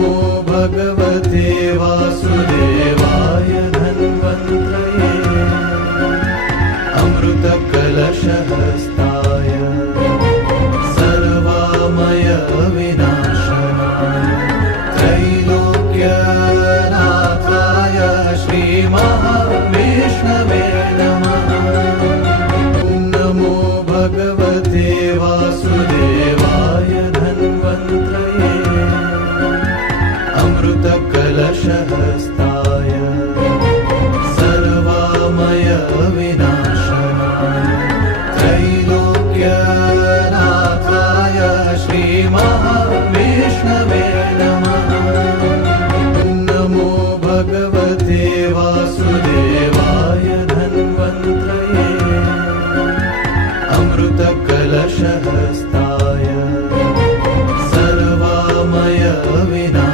नमो भगवते वासुदेवाय धन्वन्त्रये अमृतकलशहस्ताय सर्वामय विनाशनाय त्रैलोक्यनाथाय श्रीमहाविष्णवे नमः। नमो भगवते वासुदेवाय धन्वन्त्रये अमृतकलशहस्ताय सर्वामय विनाशनाय त्रैलोक्यनाथाय श्रीमहाविष्णवे नमः। नमो भगवते वासुदेवाय धन्वन्त्रये अमृतकलशहस्ताय सर्वामय विनाशनाय